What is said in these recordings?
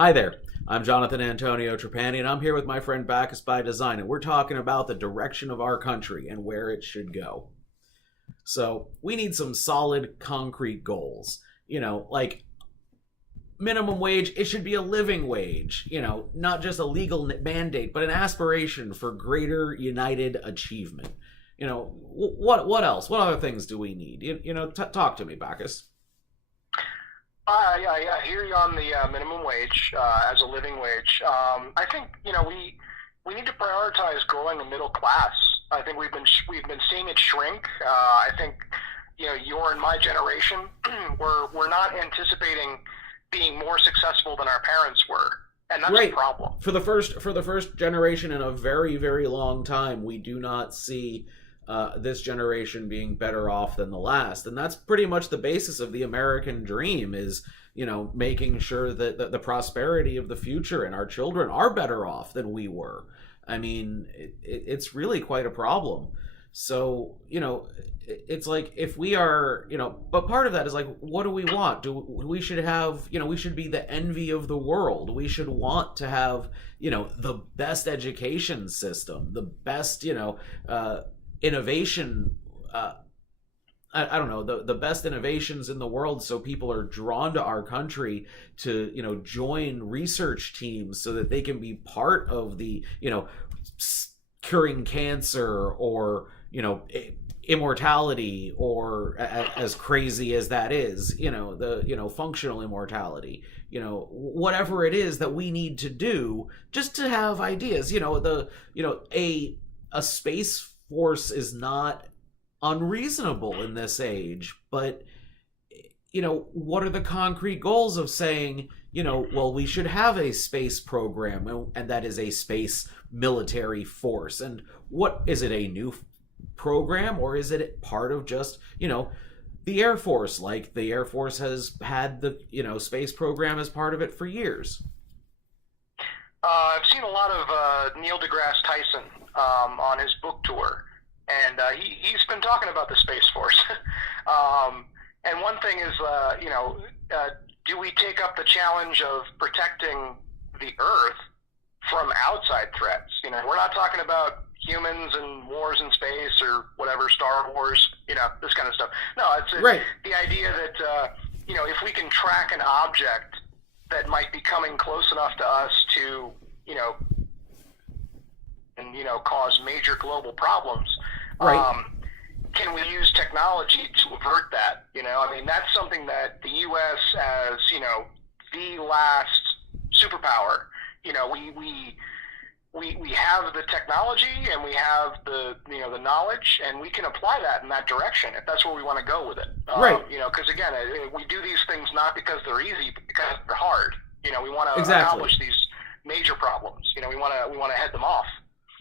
Hi there. I'm Jonathan Antonio Trapani, and I'm here with my friend Backus by Design, and we're talking about the direction of our country and where it should go. So, we need some solid, concrete goals. Like minimum wage, it should be a living wage, not just a legal mandate, but an aspiration for greater united achievement. What else? What other things do we need? Talk to me, Backus. I hear you on the minimum wage as a living wage. I think we need to prioritize growing the middle class. I think we've been seeing it shrink. I think your and my generation we're not anticipating being more successful than our parents were, and that's a Right. problem. For the first generation in a very, very long time, we do not see this generation being better off than the last, and that's pretty much the basis of the American dream. Is making sure that the prosperity of the future and our children are better off than we were. I mean, it's really quite a problem. So it's like if we are, but part of that is like, what do we want? We should have, we should be the envy of the world. We should want to have, the best education system, the best, innovation. I don't know, the best innovations in the world, so people are drawn to our country to join research teams so that they can be part of the curing cancer, or immortality, or as crazy as that is, the functional immortality, whatever it is that we need to do just to have ideas. A space force is not unreasonable in this age, but what are the concrete goals of saying, well, we should have a space program, and that is a space military force? And what is it, a new program, or is it part of just the Air Force? Like, the Air Force has had the space program as part of it for years. I've seen a lot of Neil deGrasse Tyson on his book tour, and he's been talking about the Space Force. And one thing is, do we take up the challenge of protecting the Earth from outside threats? We're not talking about humans and wars in space or whatever, Star Wars, this kind of stuff. No, it's Right. the idea that, if we can track an object that might be coming close enough to us to, cause major global problems, Right. can we use technology to avert that? That's something that the U.S. as, the last superpower, we have the technology, and we have the knowledge, and we can apply that in that direction if that's where we want to go with it. Right. Because again, we do these things not because they're easy, but because they're hard. We want to Exactly. accomplish these major problems. We want to head them off.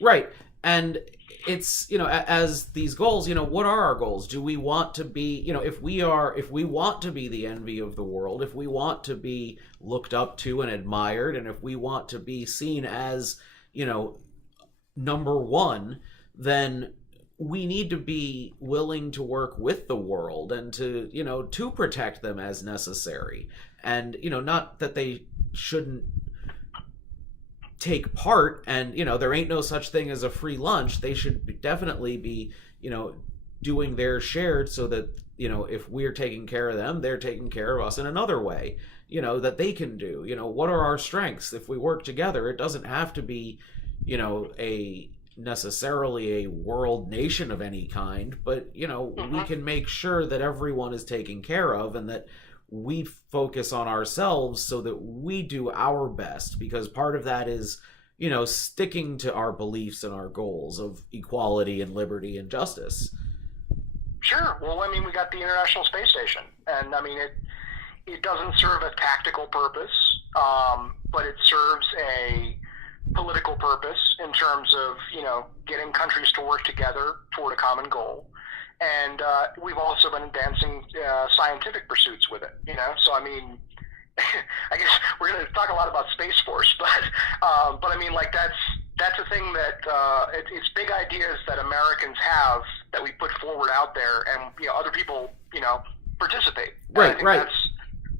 Right. And it's, as these goals, what are our goals? Do we want to be, if we want to be the envy of the world, if we want to be looked up to and admired, and if we want to be seen as, number one, then we need to be willing to work with the world and to protect them as necessary. And, not that they shouldn't take part, and there ain't no such thing as a free lunch. They should definitely be doing their share, so that if we're taking care of them, they're taking care of us in another way, that they can do. What are our strengths? If we work together, it doesn't have to be a necessarily a world nation of any kind, but we can make sure that everyone is taken care of, and that we focus on ourselves so that we do our best, because part of that is sticking to our beliefs and our goals of equality and liberty and justice. Sure. Well, we got the International Space Station, and it doesn't serve a tactical purpose, but it serves a political purpose in terms of getting countries to work together toward a common goal. And we've also been advancing scientific pursuits with it, So, I guess we're going to talk a lot about Space Force, but that's a thing that it's big ideas that Americans have that we put forward out there, and other people participate. And I Right, think right.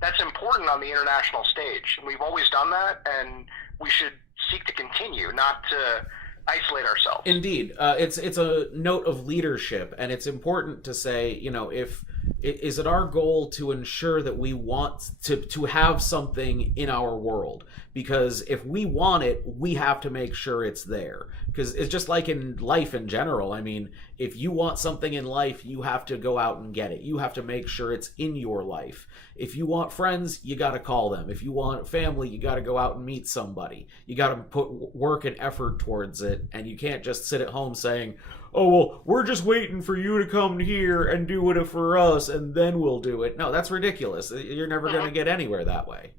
that's important on the international stage. We've always done that, and we should seek to continue, not to isolate ourselves. Indeed, it's a note of leadership, and it's important to say, if is it our goal to ensure that we want to have something in our world? Because if we want it, we have to make sure it's there. Because it's just like in life in general. I mean, if you want something in life, you have to go out and get it. You have to make sure it's in your life. If you want friends, you got to call them. If you want family, you got to go out and meet somebody. You got to put work and effort towards it, and you can't just sit at home saying, oh, well, we're just waiting for you to come here and do it for us, and then we'll do it. No, that's ridiculous. You're never going to get anywhere that way.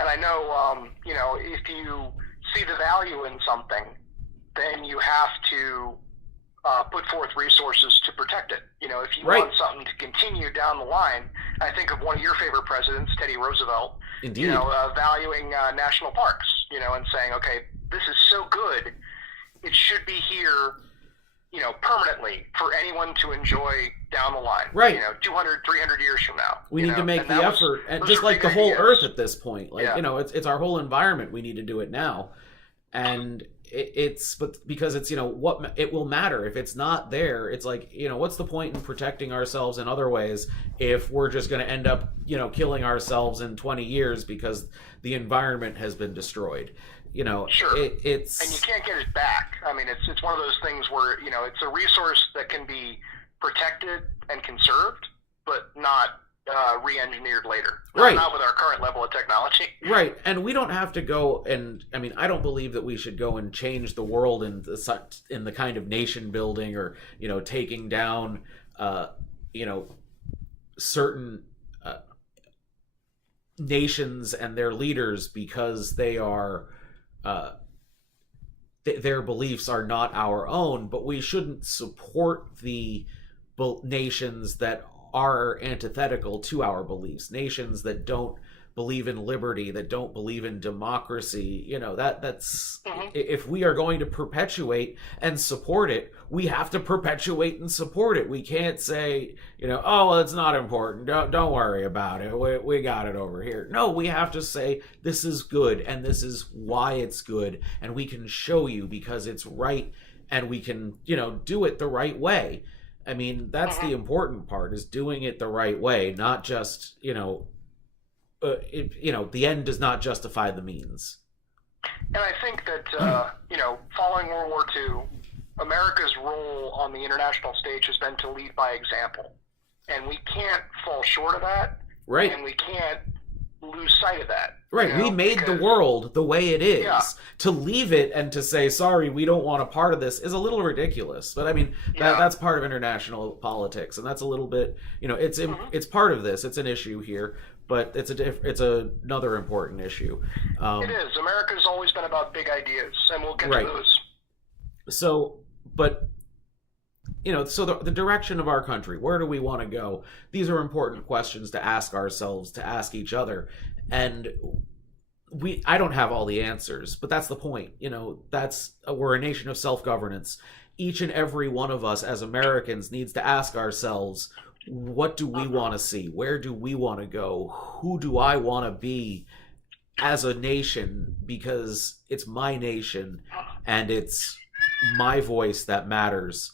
And I know, if you see the value in something, then you have to put forth resources to protect it. If you want something to continue down the line, I think of one of your favorite presidents, Teddy Roosevelt. Indeed. Valuing national parks, and saying, okay, this is so good, it should be here, permanently for anyone to enjoy down the line. Right. 200, 300 years from now. We need to make the effort, and just like the whole Earth at this point. It's our whole environment. We need to do it now. And but because it's, what it will matter if it's not there. It's like, what's the point in protecting ourselves in other ways if we're just going to end up, killing ourselves in 20 years because the environment has been destroyed. Sure. It's and you can't get it back. I mean, it's one of those things where it's a resource that can be protected and conserved, but not re-engineered later. Right. Not with our current level of technology. Right, and we don't have to go and I don't believe that we should go and change the world in the kind of nation building or taking down certain nations and their leaders because they are. Their beliefs are not our own, but we shouldn't support the nations that are antithetical to our beliefs, nations that don't believe in liberty, that don't believe in democracy. That's if we are going to perpetuate and support it, we have to perpetuate and support it. We can't say, oh, well, it's not important, don't worry about it, we got it over here. No, we have to say this is good and this is why it's good, and we can show you because it's right, and we can do it the right way. I mean, that's the important part, is doing it the right way, not just the end does not justify the means. And I think that, following World War II, America's role on the international stage has been to lead by example. And we can't fall short of that. Right. And we can't lose sight of that. Right. We made the world the way it is. Yeah. To leave it and to say, sorry, we don't want a part of this is a little ridiculous. But I mean, that's part of international politics. And that's a little bit, it's part of this. It's an issue here. But it's another important issue. It is. America's always been about big ideas, and we'll get to those. So, but so the direction of our country, where do we want to go? These are important questions to ask ourselves, to ask each other, and I don't have all the answers, but that's the point. We're a nation of self-governance. Each and every one of us as Americans needs to ask ourselves, what do we want to see? Where do we want to go? Who do I want to be as a nation? Because it's my nation and it's my voice that matters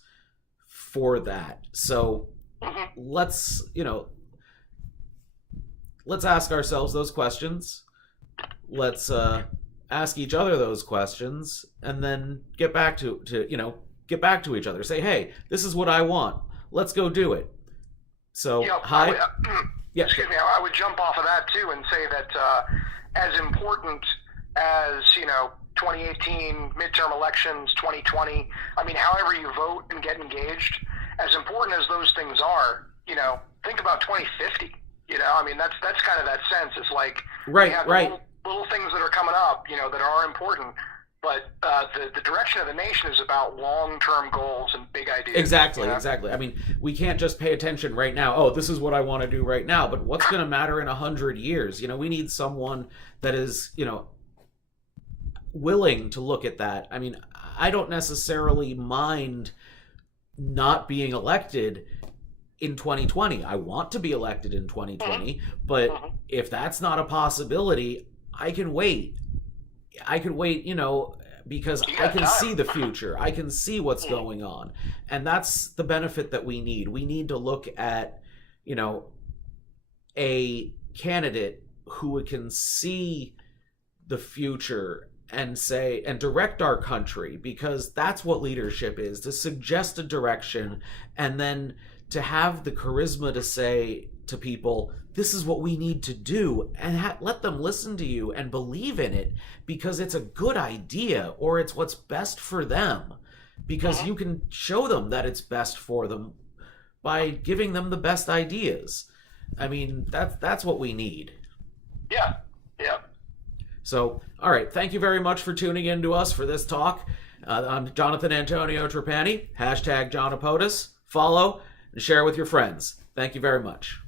for that. So let's ask ourselves those questions. Let's ask each other those questions, and then get back to each other. Say, hey, this is what I want. Let's go do it. So, excuse me, I would jump off of that too and say that as important as 2018 midterm elections, 2020. I mean, however you vote and get engaged, as important as those things are, think about 2050. I mean, that's kind of that sense. It's like we have little things that are coming up, that are important. But the direction of the nation is about long-term goals and big ideas. Exactly. I mean, we can't just pay attention right now. Oh, this is what I want to do right now. But what's going to matter in 100 years? We need someone that is, willing to look at that. I mean, I don't necessarily mind not being elected in 2020. I want to be elected in 2020, Mm-hmm. but Mm-hmm. if that's not a possibility, I can wait. I can wait, because You I got can time. see the future. I can see what's Mm-hmm. going on. And that's the benefit that we need. We need to look at, a candidate who can see the future and say and direct our country, because that's what leadership is, to suggest a direction and then to have the charisma to say to people, this is what we need to do, and let them listen to you and believe in it because it's a good idea or it's what's best for them, because Mm-hmm. you can show them that it's best for them by giving them the best ideas. I mean, that's what we need. Yeah. Yeah. So, all right, thank you very much for tuning in to us for this talk. I'm Jonathan Antonio Trapani, hashtag Jonapotus. Follow and share with your friends. Thank you very much.